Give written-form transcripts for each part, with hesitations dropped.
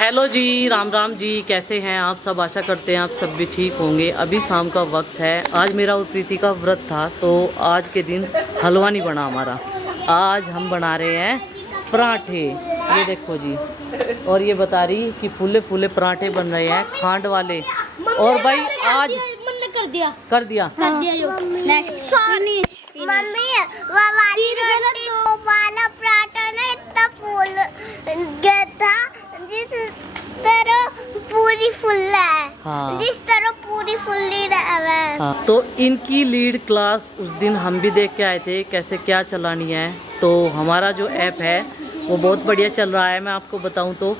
Hello जी, राम राम जी, कैसे हैं आप सब। आशा करते हैं आप सब भी ठीक होंगे। अभी शाम का वक्त है। आज मेरा और प्रीति का व्रत था, तो आज के दिन हलवा नहीं बना हमारा। आज हम बना रहे हैं पराठे। ये देखो जी, और ये बता रही कि फूले फूले पराठे बन रहे हैं खांड वाले। और भाई आज कर दिया मम्मी वो वाली रोटी वाला पराठा ना इतना फूल गया था जिस तरह पूरी फुल है। हाँ। जिस तरह पूरी फुल्ली रहा है। हाँ। तो इनकी लीड क्लास उस दिन हम भी देख के आए थे, कैसे क्या चलानी है। तो हमारा जो ऐप है वो बहुत बढ़िया चल रहा है, मैं आपको बताऊं तो।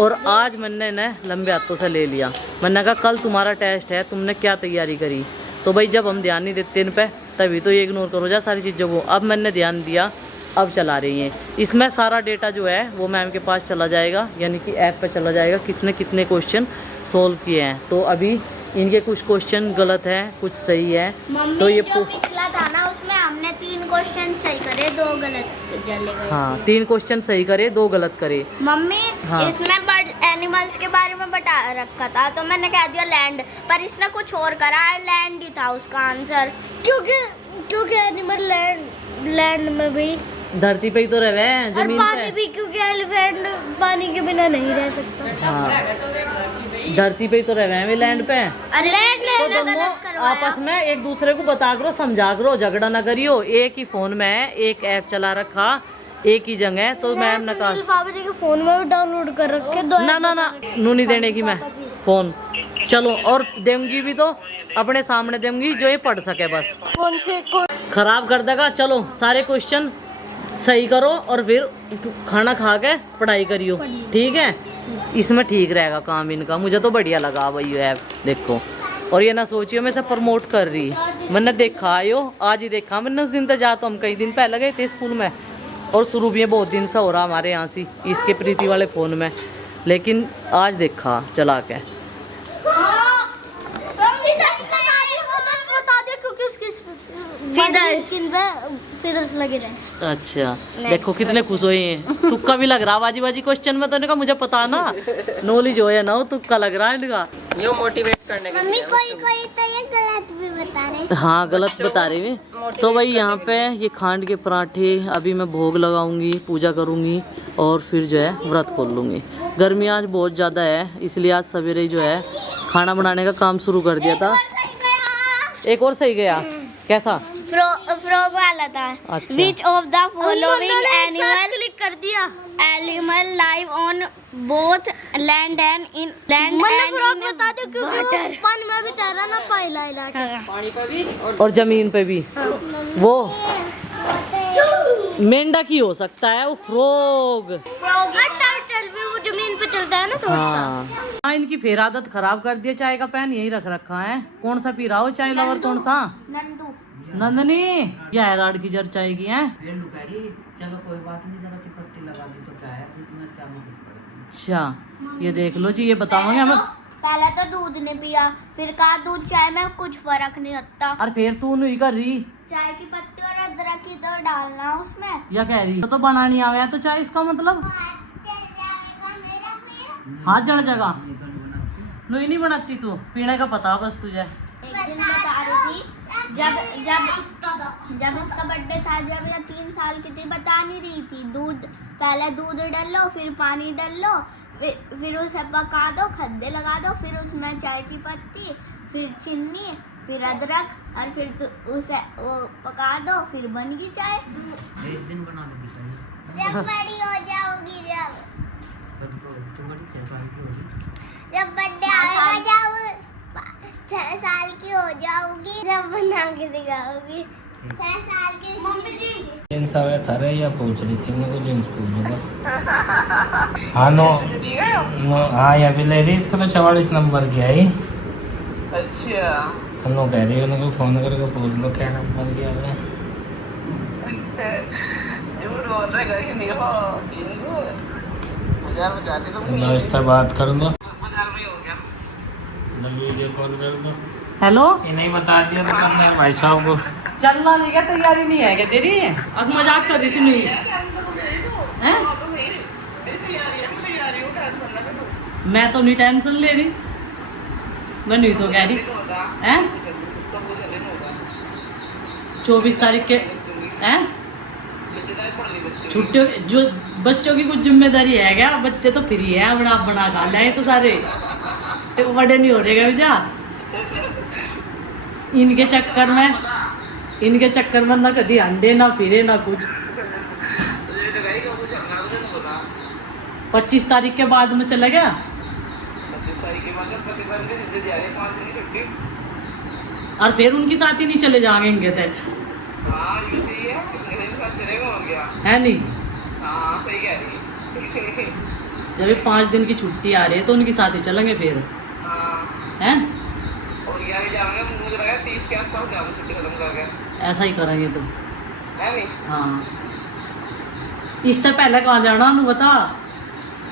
और आज मैंने ना लंबे हाथों से ले लिया। मैंने कहा कल तुम्हारा टेस्ट है, तुमने क्या तैयारी करी। तो भाई जब हम ध्यान नहीं देते इन पे तभी तो ये इग्नोर करो जा सारी चीज़ों को। अब मैंने ध्यान दिया, अब चला रही हैं। इसमें सारा डेटा जो है वो मैम के पास चला जाएगा, यानी कि ऐप पे चला जाएगा किसने कितने क्वेश्चन सोल्व किए हैं। तो अभी इनके कुछ क्वेश्चन गलत हैं, कुछ सही है। तो ये जो पिछला था ना उसमें हमने 3 क्वेश्चन सही करे, 2 गलत चले गए। हाँ, 3 क्वेश्चन सही करे, 2 गलत करे। मम्मी हाँ। इसमें बर्ड एनिमल्स के बारे में बता रखा था, तो मैंने कह दिया लैंड, पर इसने कुछ और करा, लैंड ही था उसका आंसर। क्योंकि एनिमल लैंड में भी धरती पे ही तो रहे हैं, और जमीन पानी पे भी, क्योंकि एलिफेंट पानी के बिना नहीं रह सकता। हाँ, धरती पे ही तो रहे हैं वे लैंड पे। अरे तो दोनों आपस में एक दूसरे को बता करो, समझा करो, झगड़ा ना करियो। एक ही फोन में एक ऐप चला रखा, एक ही जगह। तो मैम ने कहा बाबा जी के फोन में भी डाउनलोड कर रखे, 2 ना नू नहीं देने की मैं फोन। चलो, और देंगी भी तो अपने सामने देंगी जो ये पढ़ सके बस। कौन खराब कर देगा। चलो सारे क्वेश्चन सही करो और फिर खाना खा के पढ़ाई करियो, ठीक है। इसमें ठीक रहेगा काम इनका। मुझे तो बढ़िया लगा भाई ऐप, देखो। और ये ना सोचियो मैं से प्रमोट कर रही, मैंने देखा आयो आज ही देखा मैंने। उस दिन तो जा तो हम कई दिन पहले गए थे स्कूल में, और शुरू भी बहुत दिन से हो रहा हमारे यहाँ से इसके प्रीति वाले फ़ोन में, लेकिन आज देखा चला के। फिदर्स लगे रहे। अच्छा देखो कितने खुश हुए हैं। तुक्का भी लग रहा बाजी बाजी क्वेश्चन में, तो इनका मुझे पता ना नॉलेज हो या ना हो, तुक्का लग रहा है इनका। ये मोटिवेट करने के मम्मी कोई तो ये गलत भी बता रहे। हाँ, गलत बता रहे हैं। तो भाई यहाँ पे ये खांड के पराठे अभी मैं भोग लगाऊंगी, पूजा करूंगी, और फिर जो है व्रत खोल लूँगी। गर्मी आज बहुत ज़्यादा है, इसलिए आज सवेरे जो है खाना बनाने का काम शुरू कर दिया था। एक और सही गया, कैसा? फ्रॉग वाला था। अच्छा। Which of the following animal click कर दिया? Animal live on both land and in land and in बता दो, क्योंकि वो पानी में भी तैरा ना पाइला इलाके। पानी पर भी और जमीन पे भी। वो मेंढक ही हो सकता है, वो फ्रॉग। टर्टल भी वो जमीन पे चलता है ना थोड़ा सा। हाँ, इनकी फिर आदत खराब कर दिया। चाय का पैन यही रख रखा है। कौन सा पी रहा हो चाय लवर? कौन सा? नंदू। नंदनी, क्या है राड की जर चाय की है? चलो कोई बात नहीं, जरा सी पत्ती लगा दी तो क्या है, इतना चाय। अच्छा ये देख लो जी, ये बताओगे हमें। पहले तो दूध ने पिया, फिर कहा दूध चाय में कुछ फर्क नहीं होता। और फिर तू नहीं कर रही, चाय की पत्ती और अदरक की तो डालना उसमें। या कह रही तो बनानी आवे तो चाय, इसका मतलब हाथ जड़ जगह नहीं नहीं बनाती तू, पीने का पता बस तुझे। एक दिन बता रही थी, जब इसका बर्थडे था, जब ये 3 साल की थी, बता नहीं रही थी। पहले दूध डाल लो, फिर पानी डाल लो, फिर उसे पका दो, खद्दे लगा दो, फिर उसमें चाय की पत्ती, फिर चीनी, फिर अदरक, और फिर उसे वो पका दो, फिर बन गई चाय। एक दिन बना के दिखाई। जब बड़ी हो जाओगी, जब बर्थडे आएगा, जब 6 साल की हो जाओगी, जब बना के दिखाओगी। 6 साल की। मम्मी जी जींस आवे थारे या पूछ रही थी, मेरे को जींस पूछूंगा। हाँ नो हाँ, या भी ले रही इसका तो 44 नंबर की आई। अच्छा, हम लोग कह रही है उनको फोन करके पूछ लो क्या नंबर किया आपने। झूठ बोल रहे कहीं नहीं हो। 1000 में जाती तो लो इससे बात कर लो, 1000 में हो गया। वीडियो कॉल कर दो। हेलो, ये नहीं बता दिया तो करना है भाई साहब को। चलना नहीं क्या, तैयारी नहीं है क्या तेरी? अब मजाक कर रही थी नहीं हैं? मैं तो नहीं टेंशन ले रही, मैं नहीं तो कह रही हैं। 24 तारीख के हैं छुट्टियों, जो बच्चों की कुछ जिम्मेदारी है क्या? बच्चे तो फ्री है, अपना आप बना खा लाए तो सारे, तो बड़े नहीं हो रहेगा भैया। इनके चक्कर में ना कभी अंडे ना फिरे ना कुछ। 25 तारीख के बाद में चला गया। 25 तारीख के बाद 25 तारीख से जा रहे 5 दिन की छुट्टी। और फिर उनके साथ ही नहीं चले जाएंगे थे। हाँ ये सही है, कितने दिन साथ चलेगा और क्या है नहीं? हाँ सही कह रही है। जब ये 5 दिन की छुट्टी आ रही है तो उनके साथ ही चलेंगे फिर, हाँ हैं? और क्या भी जाएंगे, मुझे लगा 30 के आसपास जाऊंगा छुट्टी खत्म करके, ऐसा ही करेंगे तो। है नहीं? हाँ, इससे पहले कहाँ जाना तू बता?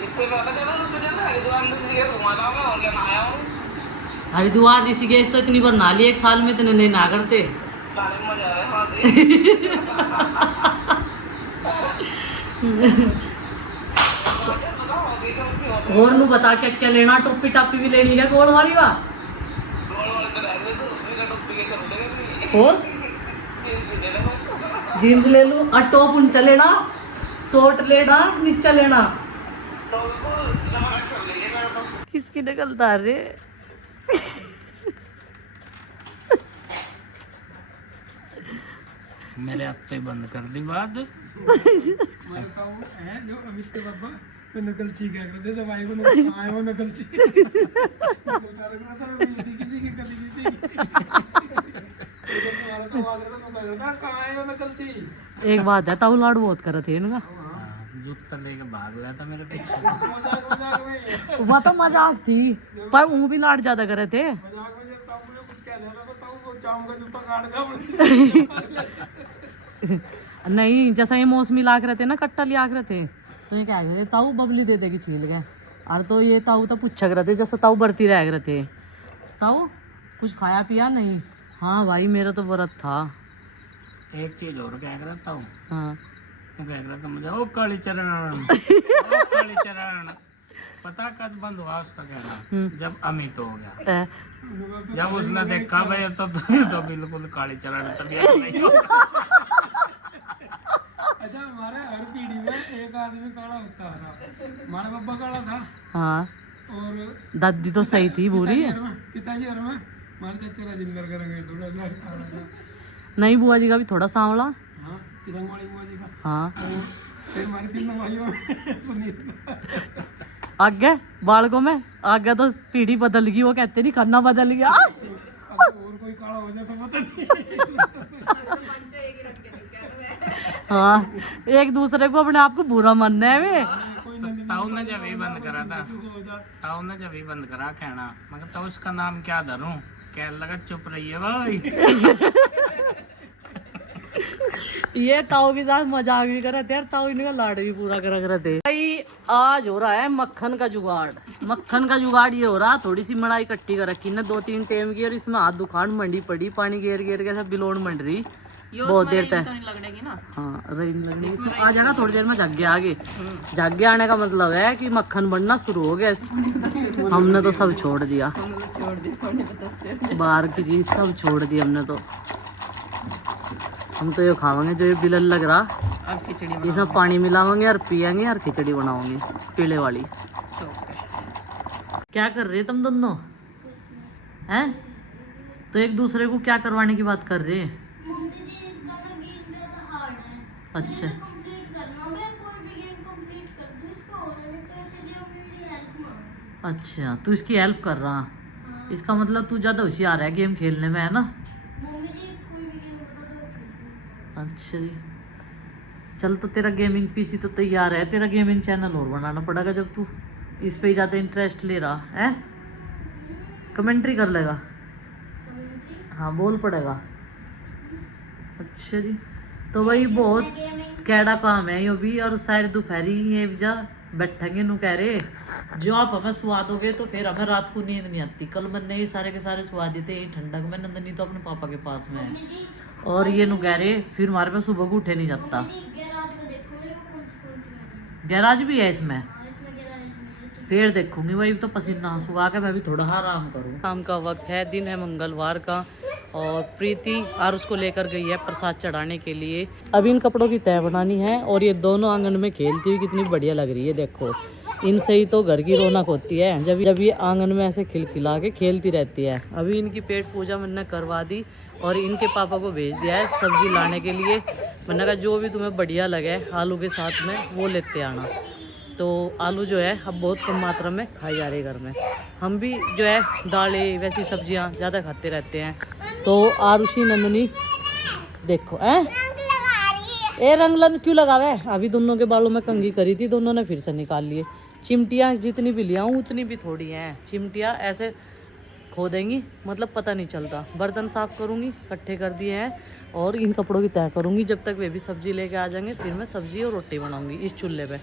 इससे पता चला तो चलना हरिद्वार में से घुमा लाऊंगा और क्या नहाया हूँ। हरिद्वार ऋषिकेश तो इतनी बार नहा लिया एक साल में, इतने नहीं ना करते। नहाने में मजा आया हाँ दे। और नू बता क्या क्या लेना? टोपी टापी भी लेनी है गोल वाली वा? और जीन्स ले लूं और टॉप ऊंचा लेना, शॉर्ट लेना, नीचा लेना। किसकी नकल उतार रहे? मेरे हफ्ते बंद कर दी बात। मैं कहूँ है जो अमित के पापा तो नकलची क्या करते सब आए को आए वो नकलची किसी की कली किसी नकलची। एक बात है, ताऊ लाड़ बहुत करे थे इनका। जूता लेके भाग रहा था मेरे पीछे। मजाक में वह तो मजाक थी, पर वो भी लाड़ ज्यादा करे थे। जब ताऊ मुझे कुछ कह रहा था तो ताऊ वो चाम का जूता काट गया। नहीं, जैसा ये मौसमी लाख रहे थे ना, कट्टा लिया रहे थे, तो ये क्या कहते ताऊ बबली दे देगी छील के। और तो ये ताऊ तो पूछक रहे थे, जैसे ताऊ बरती रह रहे थे। ताऊ कुछ खाया पिया नहीं? हाँ भाई मेरा तो व्रत था। एक चीज और कह रहा था, हाँ वो कह रहा था मुझे, ओ काली चरण पता कब बंद हुआ उसका कहना? जब अमित हो गया। जब उसने देखा भाई तो बिल्कुल काली चरण तबीयत नहीं। अच्छा हमारे हर पीढ़ी में एक आदमी काला होता था। हमारा पापा काला था हाँ, और दादी तो सही थी बुरी। पिताजी और मैं हमारे चाचा राजेंद्र करेंगे थोड़ा सा काला था। नहीं, बुआ जी का भी थोड़ा सांवला। हाँ किसान वाली बुआ जी का। हाँ, और फिर हमारे तीनों भाइयों में सुनील आगे बालकों में आगे तो पीढ़ी बदल गई, वो कहते नहीं खाना बदल गया। और कोई काला हो जाए तो पता नहीं। हाँ, एक दूसरे को अपने आप को बुरा मानना है वे। ताऊ ने जब ही बंद करा था, ताऊ ने जब ही बंद करा कहना, मगर ताऊ इसका नाम क्या धरूं? कह लगा चुप रहिए भाई। ये ताऊ के साथ मजाक भी करे थे, ताऊ इनका लाड भी पूरा करा करे थे। भाई आज हो रहा है मक्खन का जुगाड़। मक्खन का जुगाड़ ये हो रहा, थोड़ी सी मलाई इकट्ठी कर रखी ना 2-3 टेम की, और इसमें हाथ दुखान मंडी पड़ी, पानी घेर घेर के सब बिलोड़ मंड रही बहुत देर तक। हाँ रेन लगने की आ जाएगा थोड़ी देर में। झागे आगे झागे आने का मतलब है कि मक्खन बनना शुरू हो गया। हमने तो सब छोड़ दिया, बाहर की चीज सब छोड़ दी हमने तो। हम तो ये खावांगे जो ये बिलल लग रहा, इसमें पानी मिलावांगे और पियेंगे और खिचड़ी बनाओगे पीले वाली। क्या कर रहे तुम दोनों हैं? तो एक दूसरे को क्या करवाने की बात कर रहे हैं? मम्मी जी इसका ना गेम ज़्यादा हार्ड है। अच्छा कंप्लीट करना, मैं कोई भी गेम कंप्लीट कर दूँ इसको, और नहीं तो इसलिए मेरी हेल्प मांग। अच्छा, तू इसकी हेल्प कर रहा। इसका मतलब तू ज़्यादा होशियार है गेम खेलने में, है ना? मम्मी जी कोई भी गेम बता दो। अच्छा जी, चल तो तेरा गेमिंग पीसी तो तैयार है, तेरा गेमिंग चैनल और बनाना पड़ेगा जब तू इस पे ज़्यादा इंटरेस्ट ले रहा है। कमेंट्री कर लेगा? हाँ बोल पड़ेगा। अच्छा जी, तो भाई बहुत कैडा काम है यो भी। और शायद दोपहरी ये जा बैठेंगे नू कह रहे, जो आप हमें सुवा दोगे तो फिर हमें रात को नींद नहीं आती। कल मैंने ये सारे के सारे सुवा देते यही ठंडक में, नंदनी तो अपने पापा के पास में है। और ये नू कह रहे फिर हमारे में सुबह को उठे नहीं जाता। गैराज में देखो मेरे को कौन सी गैराज भी है इसमें? हाँ इसमें गैराज में फिर देखूंगी वही तो पसीना सुखा के मैं भी थोड़ा आराम करूँ। शाम का वक्त है, दिन है मंगलवार का, और प्रीति और उसको लेकर गई है प्रसाद चढ़ाने के लिए। अभी इन कपड़ों की तय बनानी है और ये दोनों आंगन में खेलती हुई कितनी बढ़िया लग रही है। देखो इनसे ही तो घर की रौनक होती है, जब ये आंगन में ऐसे खिलखिला के खेलती रहती है। अभी इनकी पेट पूजा मैंने करवा दी और इनके पापा को भेज दिया है सब्जी लाने के लिए। मैंने कहा जो भी तुम्हें बढ़िया लगे आलू के साथ में वो लेते आना। तो आलू जो है अब बहुत कम मात्रा में खाई जा रही है घर में। हम भी जो है दालें वैसी सब्जियां ज़्यादा खाते रहते हैं। तो आरुषि नंदनी देखो ए रंगलन क्यों लगावे। अभी दोनों के बालों में कंघी करी थी, दोनों ने फिर से निकाल लिए। चिमटियाँ जितनी भी लिया हूँ उतनी भी थोड़ी हैं। चिमटियाँ ऐसे खो देंगी, मतलब पता नहीं चलता। बर्तन साफ़ करूँगी, इकट्ठे कर दिए हैं, और इन कपड़ों की तय करूँगी। जब तक वे भी सब्जी लेके आ जाएंगे फिर मैं सब्जी और रोटी बनाऊँगी इस चूल्हे पे।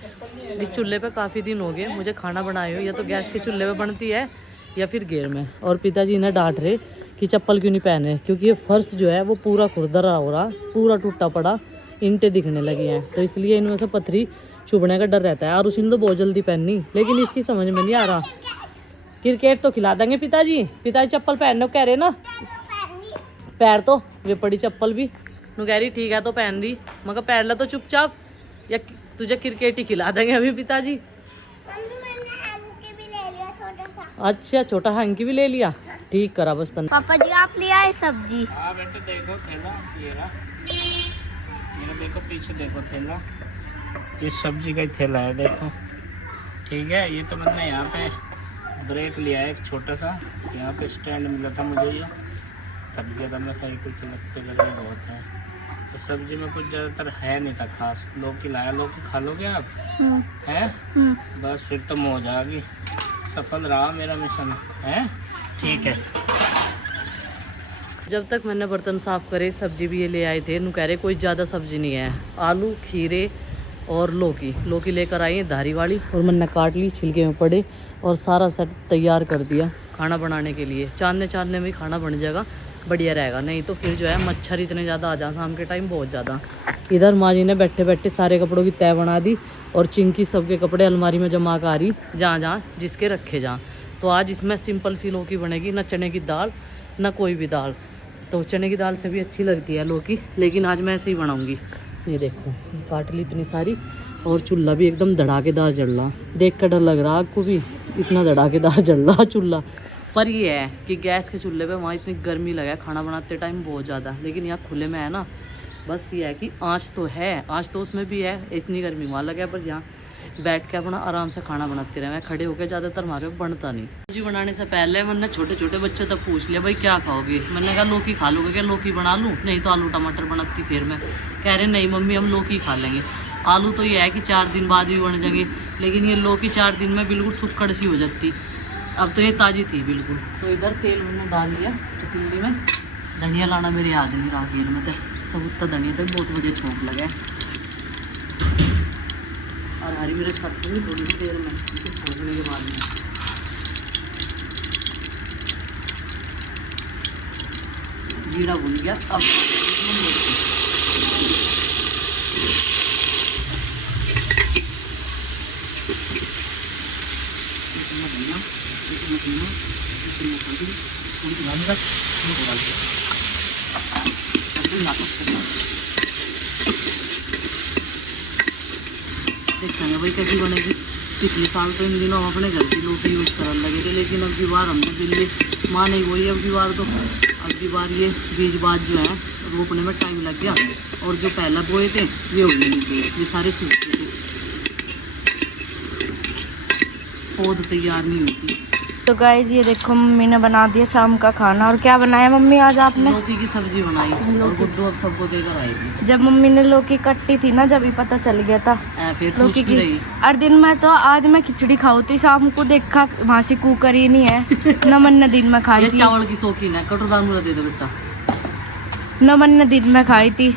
इस चूल्हे पे काफ़ी दिन हो गए मुझे खाना बनाए हो, या तो गैस के चूल्हे पे बनती है या फिर घेर में। और पिताजी इन्हें डांट रहे कि चप्पल क्यों नहीं पहने, क्योंकि ये फर्श जो है वो पूरा खुरदरा हो रहा, पूरा टूटा पड़ा, ईंटें दिखने लगी हैं, तो इसलिए इनमें से पत्थरी चुभने का डर रहता है। और उसी ने तो बहुत जल्दी पहननी, लेकिन इसकी समझ में नहीं आ रहा। क्रिकेट तो खिला देंगे पिताजी, पिताजी चप्पल पहनने को कह रहे ना, पैर तो ये पड़ी चप्पल भी नु कह रही ठीक है तो पहन रही, मगर पैर ला तो चुपचाप, या तुझे क्रिकेट ही खिला देंगे अभी पिताजी। अच्छा छोटा हैंकी भी ले लिया, ठीक करा बस तन। पापा जी आप ले आए सब्जी। हाँ बेटे देखो थैला ये रहा, ये देखो पीछे देखो थैला, ये सब्जी का ही थैला है देखो, ठीक है। ये तो मैंने यहाँ पे ब्रेक लिया है एक छोटा सा, यहाँ पे स्टैंड मिला था मुझे, ये थक गया था मैं साइकिल चलाते, गर्मी बहुत है। तो सब्जी में कुछ ज़्यादातर है नहीं था खास। लौकी लाया, लौकी खा लोगे आप हैं? बस फिर तो मौज आ गई, सफल रहा मेरा मिशन है, ठीक है। जब तक मैंने बर्तन साफ़ करे सब्जी भी ये ले आए थे। नु कह रहे कोई ज़्यादा सब्जी नहीं है, आलू खीरे और लौकी लेकर आई है धारी वाली, और मैंने काट ली, छिलके में पड़े, और सारा सेट तैयार कर दिया खाना बनाने के लिए। चांदने में खाना बन जाएगा, बढ़िया रहेगा। नहीं तो फिर जो है मच्छर इतने ज़्यादा आ जाए शाम के टाइम, बहुत ज़्यादा। इधर माँ जी ने बैठे बैठे सारे कपड़ों की तय बना दी, और चिंकी सबके कपड़े अलमारी में जमा कर रही, जहाँ जिसके रखे जहाँ। तो आज इसमें सिंपल सी लौकी बनेगी, ना चने की दाल ना कोई भी दाल। तो चने की दाल से भी अच्छी लगती है लौकी, लेकिन आज मैं ऐसे ही बनाऊँगी। ये देखो काट ली इतनी सारी, और चूल्हा भी एकदम धड़ाकेदार जल रहा, देख कर डर लग रहा आपको भी, इतना धड़ाकेदार जल रहा चूल्हा। पर ये है कि गैस के चूल्हे पे वहाँ इतनी गर्मी लगा खाना बनाते टाइम बहुत ज़्यादा, लेकिन यहाँ खुले में है ना, बस ये है कि आँच तो है, आँच तो उसमें भी है, इतनी गर्मी वहाँ लगा, पर यहाँ बैठ के अपना आराम से खाना बनाते रहे। मैं खड़े होकर ज़्यादातर हमारे बनता नहीं। सब्जी बनाने से पहले मैंने छोटे छोटे बच्चों तक पूछ लिया भाई क्या खाओगे। मैंने कहा लौकी खा लोगे क्या, लौकी बना लूँ, नहीं तो आलू टमाटर बनाती। फिर मैं कह रहे नहीं मम्मी हम लौकी खा लेंगे। आलू तो ये है कि 4 दिन बाद भी बन जाएंगे, लेकिन ये लौकी 4 दिन में बिल्कुल सुक्कड़ सी हो जाती। अब तो ये ताज़ी थी बिल्कुल। तो इधर तेल मैंने डाल दिया पतीली में। धनिया लाना मेरे याद नहीं रहा, तेल में तो सबूता धनिया तो बहुत बढ़िया छोंक लगा, और हरी मिर्च काट दूँगी थोड़ी सी तेल में, इसे छोंकने के बाद में। जीरा भून गया, अब देखेंगे भाई कैसी बनेगी। पिछले साल तो इन दिनों हम अपने घर की लौकी यूज़ करने लगे थे, लेकिन अब की बार हमने दिल्ली माँ नहीं बोली, अब की बार तो अब की बार ये बीज बात जो है रोपने में टाइम लग गया, और जो पहला बोए थे ये हो नहीं थे, ये सारे सूखे थे, पौध तैयार नहीं होती। तो गाइस ये देखो मम्मी ने बना दिया शाम का खाना। और क्या बनाया मम्मी आज आपने? लौकी की सब्जी बनाई, और गुड्डू अब सबको देकर आएगी। जब मम्मी ने लौकी कट्टी थी ना, जब ही पता चल गया था फिर लौकी की। और दिन में तो आज मैं खिचड़ी खाऊ थी, शाम को देखा वहाँ से कुकर ही नहीं है। नमन ने दिन में खाई थी, चावल की शौकीन है, कटोरा मुझे दे दो बेटा। नमन ने दिन में खाई थी,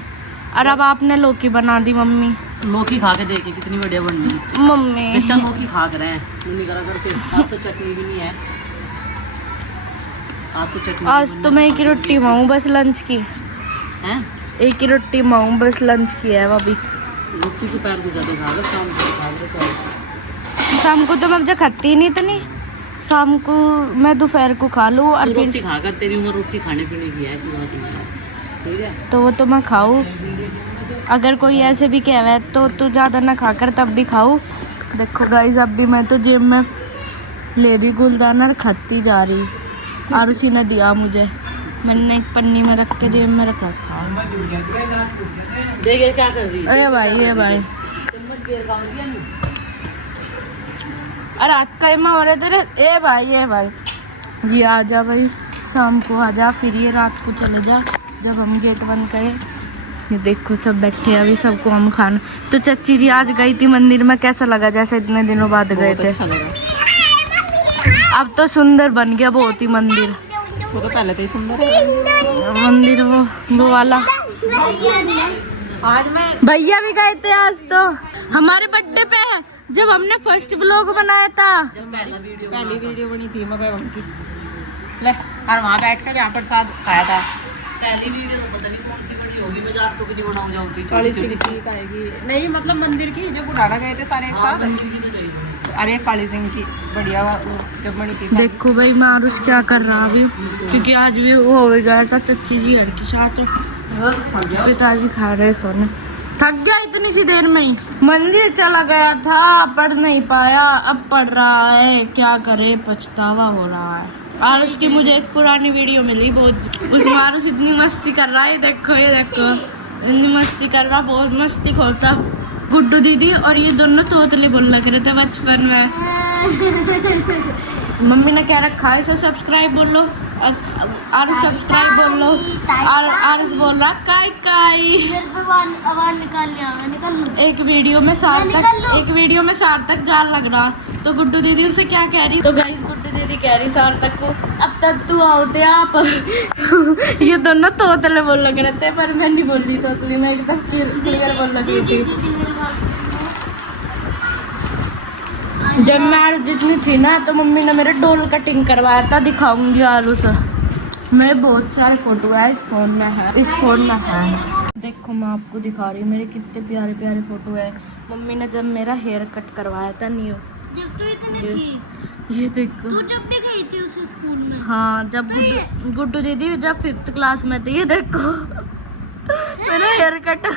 और अब आपने लौकी बना दी मम्मी। लौकी खा के देखिए कितनी बढ़िया बन रही मम्मी बेटा, लौकी खा कर रहे हैं नहीं करा करते। आप तो चटनी भी नहीं है, आप तो चटनी। आज तो मैं एक ही रोटी माऊँ बस लंच की हैं, एक ही रोटी माऊँ बस लंच की है अभी। रोटी तो पैर को ज़्यादा खा रहे, शाम को खा रहे सारे। शाम को तो मैं जब खाती नहीं इतनी, शाम को मैं दोपहर को खा लूँ और रोटी फिर खाकर तेरी उम्र रोटी खाने पीने की है, ऐसी बात नहीं है, ठीक है। तो वो तो मैं खाऊँ। अगर कोई ऐसे भी कहवा है तो ज़्यादा ना खाकर तब भी खाऊँ। देखो गाइस अब भी मैं तो जेब में ले रही गुलदाना और खाती जा रही, और उसी ने दिया मुझे, मैंने एक पन्नी में रख के जेब में रख रखा। देख ये क्या कर रही है, अरे भाई ये भाई, चम्मच गिर काट दिया नहीं। और रात का एमा हो रहे तेरे, ए भाई ये भाई, ये आ जा भाई, शाम को आ जा, फिर ये रात को चले जा जब हम गेट बंद करें। ये देखो सब बैठे हैं अभी, सबको हम खाना। तो चच्ची जी आज गई थी मंदिर में, कैसा लगा जैसे इतने दिनों बाद गए थे? अच्छा लगा। अब तो सुंदर बन गया बहुत ही मंदिर। वो तो पहले से ही सुंदर है मंदिर वो वाला। आज मैं भैया भी गए थे आज तो हमारे बर्थडे पे है, जब हमने फर्स्ट व्लॉग बनाया था। पहली वीडियो बनी थी मैं उनकी, ले और वहाँ बैठ कर यहाँ प्रसाद खाया था। पहली वीडियो तो पता नहीं कौन सी बड़ी होगी, मैं आपको कितनी बनाऊँ जाऊँगी, 40 आएगी नहीं, मतलब मंदिर की जो बुढ़ाना गए थे सारे एक साथ। अरे काली सिंह की बढ़िया जब बनी थी। देखो भाई मैं आरुष क्या कर रहा अभी, क्योंकि आज भी वो हो गया था चच्ची जी हर के साथ, पिताजी खा रहे सोने। थक गया इतनी सी देर में ही, मंदिर चला गया था, पढ़ नहीं पाया, अब पढ़ रहा है, क्या करे, पछतावा हो रहा है। आरुष की मुझे एक पुरानी वीडियो मिली बहुत, उसमें आरुष इतनी मस्ती कर रहा है, ये देखो इतनी मस्ती कर रहा, बहुत मस्ती खोलता। गुड्डू दीदी और ये दोनों तोतले बोल लग रहे थे बचपन में। मम्मी ने क्या रखा है, इसे सब्सक्राइब बोल लो, आरुष सब्सक्राइब बोल लो, और आरुष बोल रहा काई काई। एक वीडियो में सार्थक जाल लग रहा, तो गुड्डू दीदी उसे क्या कह रही, तो गाइस गुड्डू दीदी कह रही सार्थक को अब तक तू आओते आप। ये दोनों तोतले बोल लग रहे थे, पर मैं नहीं बोल रही तोतली, मैं एकदम क्लियर बोल लगी थी। जब मैं जितनी थी ना तो मम्मी ने मेरे डोल कटिंग करवाया था, दिखाऊंगी आलू से। मेरे बहुत सारे फोटो है इस फोन में है, देखो मैं आपको दिखा रही हूँ, मेरे कितने प्यारे प्यारे फोटो है। मम्मी ने जब मेरा हेयर कट करवाया था न्यू, जब तू इतनी थी, ये देखो, तू जब भी गई थी उस स्कूल में। हाँ जब गुड्डू दीदी जब 5th क्लास में थी, ये देखो मेरा हेयर कट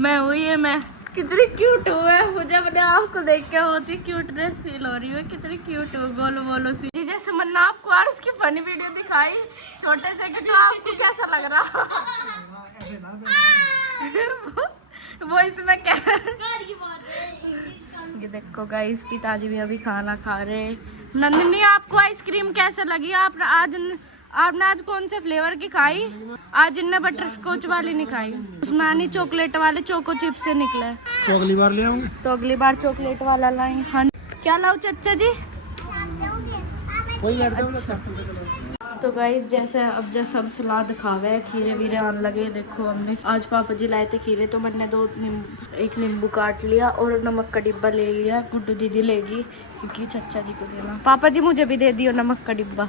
मैं हुई है, मैं कितनी क्यूट हुआ है, मुझे अपने आप को देख के होती क्यूटनेस फील हो रही है, कितनी क्यूट हो, गोलो बोलो सी जी। जैसे मैंने आपको और उसकी फनी वीडियो दिखाई छोटे से कि, तो आपको कैसा लग रहा? वो इसमें क्या, ये देखो गाइस पिताजी भी अभी खाना खा रहे। नंदिनी आपको आइसक्रीम कैसे लगी? आपने आज कौन से फ्लेवर की खाई? आज इनने बटर स्कॉच वाली नहीं खाई, उसमें आनी चॉकलेट वाले चोको चिप से निकले, तो अगली बार ले आऊंगे, तो अगली बार चॉकलेट वाला लाएं। हाँ क्या लाओ चच्चा जी? अच्छा तो गाइस जैसे अब जैसे सब सलाद खावे, खीरे वीरे आने लगे। देखो हमने आज पापा जी लाए थे खीरे, तो मैंने एक नींबू काट लिया और नमक का डिब्बा ले लिया। गुड्डू दीदी लेगी क्योंकि चच्चा जी को देना। पापा जी मुझे भी दे दियो नमक का डिब्बा।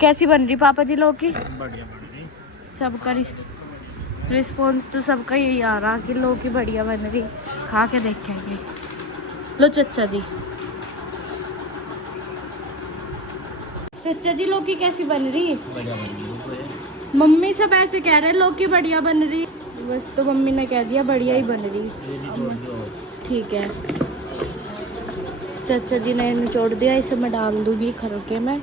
कैसी बन रही पापा जी लौकी? बढ़िया बन रही। सबका रिस्पॉन्स तो सबका यही आ रहा कि लौकी बढ़िया बन रही, खा के देखेंगे। लो चच्चा जी, चच्चा जी लौकी कैसी बन रही? बढ़िया बन रही। मम्मी सब ऐसे कह रहे लौकी बढ़िया बन रही, बस तो मम्मी ने कह दिया बढ़िया ही बन रही। ठीक है चाचा जी ने निचोड़ दिया, इसे मैं डाल दूंगी खरोके में।